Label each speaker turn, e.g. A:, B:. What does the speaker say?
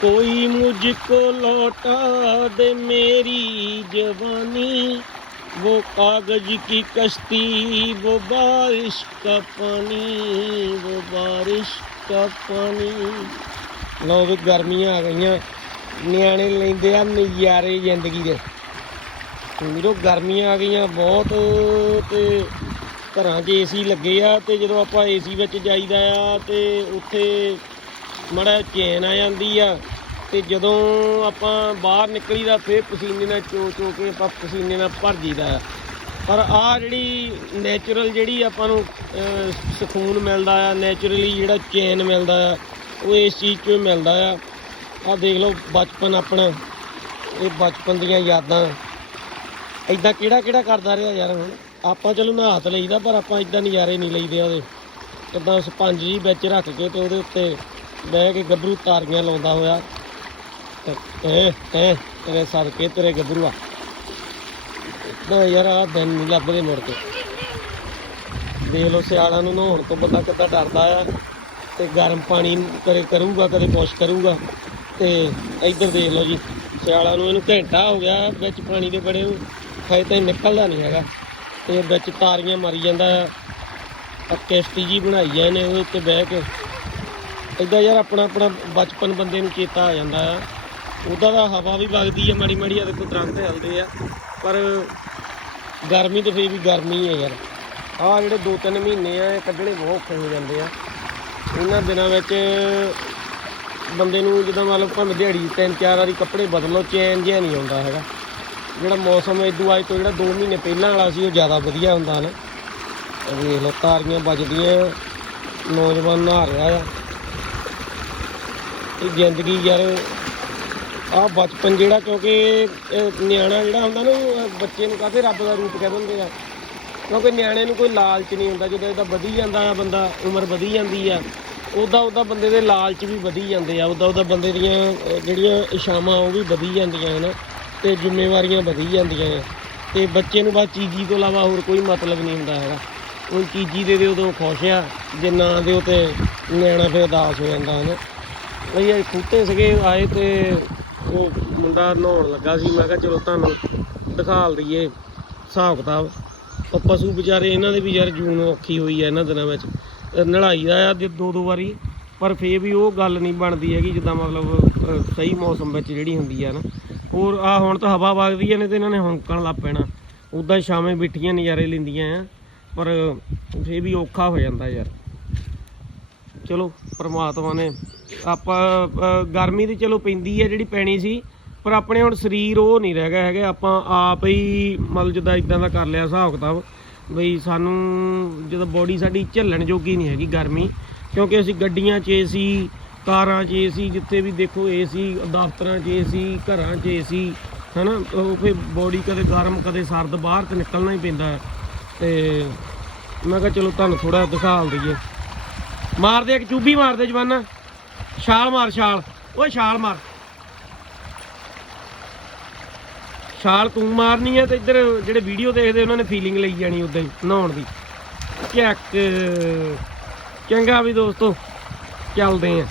A: कोई मुझको लौटा दे मेरी जवानी वो कागज की कश्ती वो बारिश का पानी वो बारिश का पानी ਲਓ ਵੀ ਗਰਮੀਆਂ ਆ ਗਈਆਂ ਨਿਆਣੇ ਲੈਂਦੇ ਆ ਨਜ਼ਾਰੇ ਜ਼ਿੰਦਗੀ ਦੇ ਵੀਰੋ ਗਰਮੀਆਂ ਆ ਗਈਆਂ ਬਹੁਤ ਤੇ ਘਰਾਂ 'ਚ ਏਸੀ ਲੱਗੇ ਆ ਤੇ ਜਦੋਂ ਆਪਾਂ ਏਸੀ ਵਿੱਚ ਜਾਈਦਾ ਆ ਤੇ ਉੱਥੇ ਮੜਾ ਚੈਨ ਆ ਜਾਂਦੀ ਆ ਤੇ ਜਦੋਂ ਆਪਾਂ ਬਾਹਰ ਨਿਕਲੀਦਾ ਫੇਰ ਪਸੀਨੇ ਨਾਲ ਚੋ ਚੋ ਕੇ ਆਪਾਂ ਪਸੀਨੇ ਨਾਲ ਭਰ ਜੀਦਾ ਆ। ਪਰ ਆ ਜਿਹੜੀ ਨੇਚਰਲ ਜਿਹੜੀ ਆਪਾਂ ਨੂੰ ਸਕੂਨ ਮਿਲਦਾ ਆ ਨੇਚਰਲੀ ਜਿਹੜਾ ਚੈਨ ਮਿਲਦਾ ਆ, ਉਹ ਇਸ ਚੀਜ਼ 'ਚੋਂ ਮਿਲਦਾ ਆ। ਆ ਦੇਖ ਲਓ ਬਚਪਨ ਆਪਣਾ, ਇਹ ਬਚਪਨ ਦੀਆਂ ਯਾਦਾਂ। ਇਦਾਂ ਕਿਹੜਾ ਕਿਹੜਾ ਕਰਦਾ ਰਿਹਾ ਯਾਰ ਹੁਣ? ਆਪਾਂ ਚਲੋ ਨਹਾ ਤਾਂ ਲਈਦਾ, ਪਰ ਆਪਾਂ ਇਦਾਂ ਨਜ਼ਾਰੇ ਨਹੀਂ ਲਈਦੇ ਉਹਦੇ। ਕਿੱਦਾਂ ਸਪੰਜ ਜੀ ਵਿੱਚ ਰੱਖ ਕੇ ਤੇ ਉਹਦੇ ਉੱਤੇ ਬਹਿ ਕੇ ਗੱਭਰੂ ਤਾਰੀਆਂ ਲਾਉਂਦਾ ਹੋਇਆ। ਤੇ ਇਹ ਇਹ ਤੇਰੇ ਸਦਕੇ ਤੇਰੇ ਗੱਭਰੂਆ। ਨਾ ਯਾਰ ਆ ਦਿਨ ਨਹੀਂ ਲੱਭਦੇ ਮੁੜ ਕੇ। ਦੇਖ ਲਓ ਸਿਆਲਾਂ ਨੂੰ ਨਹਾਉਣ ਤੋਂ ਬੰਦਾ ਕਿੱਦਾਂ ਡਰਦਾ ਆ। ਤੇ ਗਰਮ ਪਾਣੀ ਕਰੇ ਕਰੂਗਾ, ਕਦੇ ਪੁਸ਼ ਕਰੂਗਾ। ਤੇ ਇੱਧਰ ਦੇਖ ਲਓ ਜੀ, ਸਿਆਲਾਂ ਨੂੰ ਇਹਨੂੰ ਘੰਟਾ ਹੋ ਗਿਆ, ਵਿੱਚ ਪਾਣੀ ਦੇ ਬੜੇ ਨੂੰ ਤਾਂ ਇਹ ਨਿਕਲਦਾ ਨਹੀਂ ਹੈਗਾ। ਤੇ ਵਿੱਚ ਤਾਰੀਆਂ ਮਾਰੀ ਜਾਂਦਾ ਆ। ਆ ਕਿਸ਼ਤੀ ਜੀ ਬਣਾਈ ਆ ਇਹਨੇ, ਉਹਦੇ ਉੱਤੇ ਬਹਿ ਕੇ। ਇਦਾਂ ਯਾਰ ਆਪਣਾ ਆਪਣਾ ਬਚਪਨ ਬੰਦੇ ਨੂੰ ਚੇਤਾ ਆ ਜਾਂਦਾ ਆ। ਉਹਦਾ ਦਾ ਹਵਾ ਵੀ ਵਗਦੀ ਆ, ਮਾੜੀ ਮਾੜੀ ਆ, ਦੇਖੋ ਦਰਖਤ ਹਿਲਦੇ ਆ। ਪਰ ਗਰਮੀ ਤੇ ਫੇਰ ਵੀ ਗਰਮੀ ਹੈ ਯਾਰ। ਆਹ ਜਿਹੜੇ 2-3 ਮਹੀਨੇ ਆ, ਇਹ ਕੱਢਣੇ ਬਹੁਤ ਔਖੇ ਹੋ ਜਾਂਦੇ ਆ। ਇਹਨਾਂ ਦਿਨਾਂ ਵਿੱਚ ਬੰਦੇ ਨੂੰ ਜਦੋਂ ਮਤਲਬ ਭਾਵੇਂ ਦਿਹਾੜੀ ਤਿੰਨ ਚਾਰ ਵਾਰੀ ਕੱਪੜੇ ਬਦਲੋ, ਚੈਨ ਜਿਹਾ ਨਹੀਂ ਆਉਂਦਾ ਹੈਗਾ। ਜਿਹੜਾ ਮੌਸਮ ਇਦੋਂ ਅੱਜ ਤੋਂ ਜਿਹੜਾ 2 ਮਹੀਨੇ ਪਹਿਲਾਂ ਵਾਲਾ ਸੀ, ਉਹ ਜ਼ਿਆਦਾ ਵਧੀਆ ਹੁੰਦਾ ਨਾ। ਇਹ ਵੇਖ ਲਓ, ਤਾਰੀਆਂ ਵੱਜਦੀਆਂ, ਨੌਜਵਾਨ ਨਹਾ ਰਿਹਾ ਆ। ਇਹ ਜ਼ਿੰਦਗੀ ਯਾਰ। ਆ ਬਚਪਨ ਜਿਹੜਾ, ਕਿਉਂਕਿ ਨਿਆਣਾ ਜਿਹੜਾ ਹੁੰਦਾ ਨਾ, ਉਹ ਬੱਚੇ ਨੂੰ ਕਾਫੀ ਰੱਬ ਦਾ ਰੂਪ ਕਹਿ ਦਿੰਦੇ ਆ। ਕਿਉਂਕਿ ਨਿਆਣੇ ਨੂੰ ਕੋਈ ਲਾਲਚ ਨਹੀਂ ਹੁੰਦਾ, ਜਦੋਂ ਇਹਦਾ ਵਧੀ ਜਾਂਦਾ ਆ ਬੰਦਾ, ਉਮਰ ਵਧੀ ਜਾਂਦੀ ਆ ਉਦਾਂ ਉਦਾਂ ਬੰਦੇ ਦੇ ਲਾਲਚ ਵੀ ਵਧੀ ਜਾਂਦੇ ਆ। ਉਦਾਂ ਉਦਾਂ ਬੰਦੇ ਦੀਆਂ ਜਿਹੜੀਆਂ ਇਸ਼ਾਵਾਂ ਉਹ ਵੀ ਵਧੀ ਜਾਂਦੀਆਂ ਹਨ ਤੇ ਜ਼ਿੰਮੇਵਾਰੀਆਂ ਵਧੀ ਜਾਂਦੀਆਂ ਆ। ਤੇ ਬੱਚੇ ਨੂੰ ਬਸ ਚੀਜ਼ੀ ਤੋਂ ਇਲਾਵਾ ਹੋਰ ਕੋਈ ਮਤਲਬ ਨਹੀਂ ਹੁੰਦਾ ਹੈਗਾ। ਕੋਈ ਚੀਜ਼ੀ ਦੇ ਦੇ ਉਦੋਂ ਖੁਸ਼ ਆ, ਜੇ ਨਾ ਦਿਓ ਤੇ ਨਿਆਣਾ ਫਿਰ ਉਦਾਸ ਹੋ ਜਾਂਦਾ ਹੈ ਨਹੀਂ ਇਹ ਖੂਟੇ ਸੀਗੇ, ਆਏ ਤੇ ਉਹ ਮੁੰਡਾ ਨਹਾਉਣ ਲੱਗਾ ਸੀ, ਮੈਂ ਕਿਹਾ ਚਲੋ ਤੁਹਾਨੂੰ ਦਿਖਾਲ ਦਈਏ ਹਿਸਾਬ ਕਿਤਾਬ। ਉਹ ਪਸ਼ੂ ਵਿਚਾਰੇ ਇਹਨਾਂ ਦੇ ਵੀ ਯਾਰ ਜੂਨ ਔਖੀ ਹੋਈ ਹੈ ਇਹਨਾਂ ਦਿਨਾਂ ਵਿੱਚ। ਅਹ ਦਾ ਆ ਜੇ ਦੋ ਦੋ ਵਾਰੀ, ਪਰ ਫੇਰ ਵੀ ਉਹ ਗੱਲ ਨਹੀਂ ਬਣਦੀ ਹੈਗੀ ਜਿੱਦਾਂ ਮਤਲਬ ਸਹੀ ਮੌਸਮ ਵਿੱਚ ਜਿਹੜੀ ਹੁੰਦੀ ਆ ਨਾ। ਹੋਰ ਆ ਹੁਣ ਤਾਂ ਹਵਾ ਵਗਦੀ ਆ ਨੇ ਤੇ ਇਹਨਾਂ ਨੇ ਹੌਂਕਣ ਲੱਗ ਪੈਣਾ। ਉਦਾਂ ਸ਼ਾਮੇ ਬਿਠੀਆਂ ਨਜ਼ਾਰੇ ਲੈਂਦੀਆਂ ਆ, ਪਰ ਫੇਰ ਵੀ ਔਖਾ ਹੋ ਜਾਂਦਾ ਯਾਰ। ਚਲੋ, ਪਰਮਾਤਮਾ ਨੇ ਆਪਾਂ ਗਰਮੀ ਦੀ ਚਲੋ ਪੈਂਦੀ ਹੈ ਜਿਹੜੀ ਪੈਣੀ ਸੀ, ਪਰ ਆਪਣੇ ਹੁਣ ਸਰੀਰ ਉਹ ਨਹੀਂ ਰਹਿ ਗਿਆ ਹੈਗੇ, ਆਪਾਂ ਆਪ ਹੀ ਮਤਲਬ ਜਿੱਦਾਂ ਇਦਾਂ ਦਾ ਕਰ ਲਿਆ ਹਿਸਾਬ ਕਿਤਾਬ, ਬਈ ਸਾਨੂੰ ਜਦੋਂ ਬੋਡੀ ਸਾਡੀ ਝੱਲਣ ਜੋਗੀ ਨਹੀਂ ਹੈਗੀ ਗਰਮੀ, ਕਿਉਂਕਿ ਅਸੀਂ ਗੱਡੀਆਂ 'ਚ ਏਸੀ, ਕਾਰਾਂ 'ਚ ਏਸੀ, ਜਿੱਥੇ ਵੀ ਦੇਖੋ ਏਸੀ, ਦਫ਼ਤਰਾਂ 'ਚ ਏਸੀ, ਘਰਾਂ 'ਚ ਏਸੀ, ਹਨਾ, ਉਹ ਫਿਰ ਬੋਡੀ ਕਦੇ ਗਰਮ, ਕਦੇ ਸਰਦ ਬਾਹਰ ਤੇ ਨਿਕਲਣਾ ਹੀ ਪੈਂਦਾ ਹੈ। ਤੇ ਮੈਂ ਕਿਹਾ ਚਲੋ ਤੁਹਾਨੂੰ ਥੋੜਾ ਦਿਖਾਲ ਦਈਏ ਮਾਰਦੇ ਇੱਕ ਚੂਬੀ ਮਾਰਦੇ ਜਵਾਨਾ ਛਾਲ ਮਾਰ, ਛਾਲ। ਓਏ, ਛਾਲ ਮਾਰ। ਛਾਲ ਤੂੰ ਮਾਰਨੀ ਹੈ ਤੇ ਇੱਧਰ ਜਿਹੜੇ ਵੀਡੀਓ ਦੇਖਦੇ, ਉਹਨਾਂ ਨੇ ਫੀਲਿੰਗ ਲਈ ਜਾਣੀ ਉਦਾਂ ਹੀ, ਨਹਾਉਣ ਦੀ। ਚੱਕ। ਚੰਗਾ ਵੀ ਦੋਸਤੋ, ਚੱਲਦੇ ਆਂ।